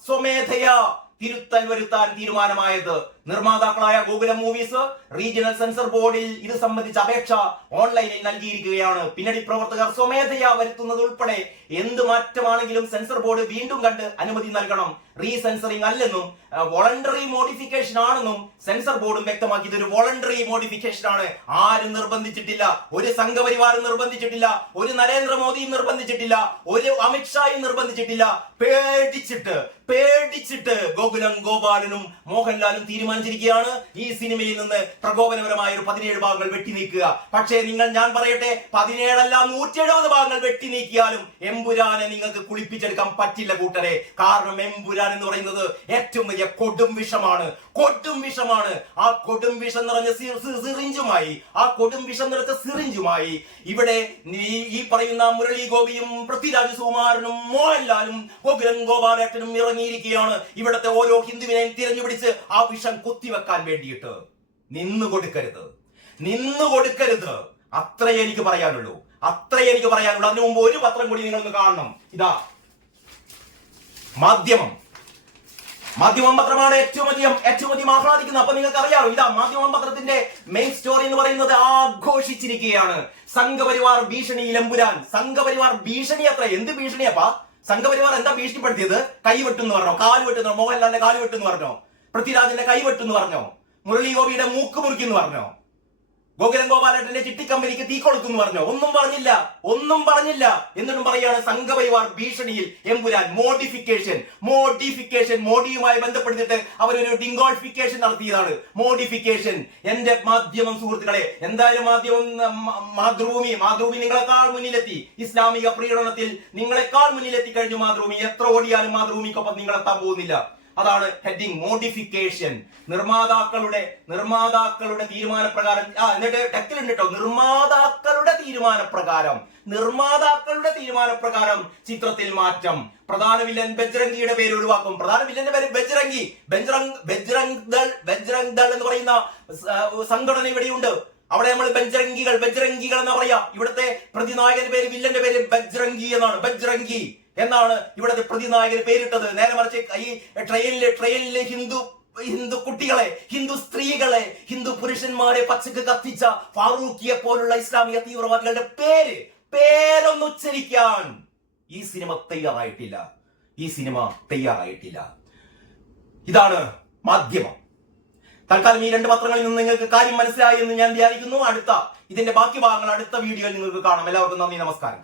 സ്വമേധയാ തിരുത്തൽ വരുത്താൻ തീരുമാനമായത്. നിർമ്മാതാക്കളായ ഗോകുലം മൂവീസ് റീജിയണൽ സെൻസർ ബോർഡിൽ ഇത് സംബന്ധിച്ച അപേക്ഷ ഓൺലൈനിൽ നൽകിയിരിക്കുകയാണ്. പിന്നണി പ്രവർത്തകർ സ്വമേധയാ വരുത്തുന്നത് ഉൾപ്പെടെ എന്ത് മാറ്റമാണെങ്കിലും സെൻസർ ബോർഡ് വീണ്ടും കണ്ട് അനുമതി നൽകണം. റീസെൻസറിംഗ് അല്ലെന്നും വോളണ്ടറി മോഡിഫിക്കേഷൻ ആണെന്നും സെൻസർ ബോർഡും വ്യക്തമാക്കി. ഇതൊരു വോളണ്ടറി മോഡിഫിക്കേഷൻ ആണ്. ആരും നിർബന്ധിച്ചിട്ടില്ല, ഒരു സംഘപരിവാരും നിർബന്ധിച്ചിട്ടില്ല, ഒരു നരേന്ദ്രമോദിയും നിർബന്ധിച്ചിട്ടില്ല, ഒരു അമിത്ഷായും നിർബന്ധിച്ചിട്ടില്ല. പേടിച്ചിട്ട് ഗോകുലം ഗോപാലനും മോഹൻലാലും തീരുമാനിച്ചിരിക്കുകയാണ് ഈ സിനിമയിൽ നിന്ന് പ്രകോപനപരമായ ഒരു 17 ഭാഗങ്ങൾ വെട്ടി നീക്കുക. പക്ഷേ ഞാൻ പറയട്ടെ, 17 അല്ല 170 ഭാഗങ്ങൾ വെട്ടി നീക്കിയാലും എമ്പുരാനെ നിങ്ങൾക്ക് കുളിപ്പിച്ചെടുക്കാൻ പറ്റില്ല കൂട്ടരെ. കാരണം എമ്പുരാൻ എന്ന് പറയുന്നത് ഏറ്റവും വലിയ കൊടും വിഷമാണ്. ആ കൊടും വിഷം നിറഞ്ഞ സിറിഞ്ചുമായി ഇവിടെ ഈ പറയുന്ന മുരളി ഗോപിയും പൃഥ്വിരാജ് സുകുമാരനും മോഹൻലാലും ഗോകുലം ഗോപാലേട്ടനും ഇറങ്ങിയിരിക്കുകയാണ് ഇവിടത്തെ ഓരോ ഹിന്ദുവിനെയും തിരഞ്ഞുപിടിച്ച് ആ വിഷം കുത്തിവെക്കാൻ വേണ്ടിയിട്ട്. നിന്നു കൊടുക്കരുത്. അത്രയേ എനിക്ക് പറയാനുള്ളൂ. അതിനു മുമ്പ് ഒരു പത്രം കൂടി നിങ്ങളൊന്ന് കാണണം. ഇതാ മാധ്യമം പത്രമാണ് ഏറ്റവും അധികം ആഹ്ലാദിക്കുന്നത്. അപ്പൊ നിങ്ങൾക്ക് അറിയാമോ, ഇതാ മാധ്യമം പത്രത്തിന്റെ മെയിൻ സ്റ്റോറി എന്ന് പറയുന്നത് ആഘോഷിച്ചിരിക്കുകയാണ്. സംഘപരിവാർ ഭീഷണിയിൽ എമ്പുരാൻ. സംഘപരിവാർ ഭീഷണി അത്ര എന്ത് ഭീഷണിയപ്പാ? സംഘപരിവാർ എന്താ ഭീഷണിപ്പെടുത്തിയത്? കൈവെട്ടെന്ന് പറഞ്ഞോ, കാല് വെട്ടെന്ന്, മോഹൻലാലിന്റെ കാല് വെട്ടെന്ന് പറഞ്ഞോ, പൃഥ്വിരാജിന്റെ കൈ വെട്ടെന്ന് പറഞ്ഞോ, മുരളി ഗോപിയുടെ മൂക്ക് മുറിക്കെന്ന് പറഞ്ഞോ, ഗോകുലം ഗോപാലേട്ടന്റെ ചിട്ടിക്കമ്പനിക്ക് തീ കൊളുത്തെന്ന് പറഞ്ഞോ? ഒന്നും പറഞ്ഞില്ല. എന്നിട്ടും പറയാണ് സംഘപരിവാർ ഭീഷണിയിൽ എമ്പുരാൻ. മോഡിയുമായി ബന്ധപ്പെടുത്തിയിട്ട് അവരൊരു ഡിംഗോൾഫിക്കേഷൻ നടത്തിയതാണ്. മോഡിഫിക്കേഷൻ. എന്റെ മാധ്യമം സുഹൃത്തുക്കളെ, എന്തായാലും മാതൃഭൂമി നിങ്ങളെക്കാൾ മുന്നിലെത്തി. ഇസ്ലാമിക പ്രീണനത്തിൽ നിങ്ങളെക്കാൾ മുന്നിലെത്തി കഴിഞ്ഞു മാതൃഭൂമി. എത്ര ഓടിയാലും മാതൃഭൂമിക്കൊപ്പം നിങ്ങളെത്താൻ പോകുന്നില്ല. അതാണ് ഹെഡിങ്, മോഡിഫിക്കേഷൻ. നിർമ്മാതാക്കളുടെ തീരുമാനപ്രകാരം. എന്നിട്ട് ടെക്കിലുണ്ട് കേട്ടോ, നിർമ്മാതാക്കളുടെ തീരുമാനപ്രകാരം ചിത്രത്തിൽ മാറ്റം. പ്രധാന വില്ലൻ ബജ്രംഗിയുടെ പേര് ഒഴിവാക്കും. പ്രധാന വില്ലന്റെ പേര് ബജ്രംഗ് ദൾ എന്ന് പറയുന്ന സംഘടന ഇവിടെയുണ്ട്. അവിടെ നമ്മൾ ബജ്രംഗികൾ എന്നാ പറയാ. ഇവിടുത്തെ പ്രതിനായകന്റെ പേര്, വില്ലന്റെ പേര് ബജ്രംഗി എന്നാണ് ഇവിടുത്തെ പ്രതിനായകന് പേരിട്ടത്. നേരെ മറിച്ച് ഈ ട്രെയിനിലെ ഹിന്ദു കുട്ടികളെ, ഹിന്ദു സ്ത്രീകളെ, ഹിന്ദു പുരുഷന്മാരെ പച്ചക്ക് കത്തിച്ച ഫാറൂഖിയെ പോലുള്ള ഇസ്ലാമിക തീവ്രവാദികളുടെ പേരൊന്നും ഉച്ചരിക്കാൻ ഈ സിനിമ തയ്യാറായിട്ടില്ല. ഇതാണ് മാധ്യമം. തൽക്കാലം ഈ 2 പത്രങ്ങളിൽ നിന്ന് നിങ്ങൾക്ക് കാര്യം മനസ്സിലായി എന്ന് ഞാൻ വിചാരിക്കുന്നു. ഇതിന്റെ ബാക്കി ഭാഗങ്ങൾ അടുത്ത വീഡിയോയിൽ നിങ്ങൾക്ക് കാണാം. എല്ലാവർക്കും നന്ദി, നമസ്കാരം.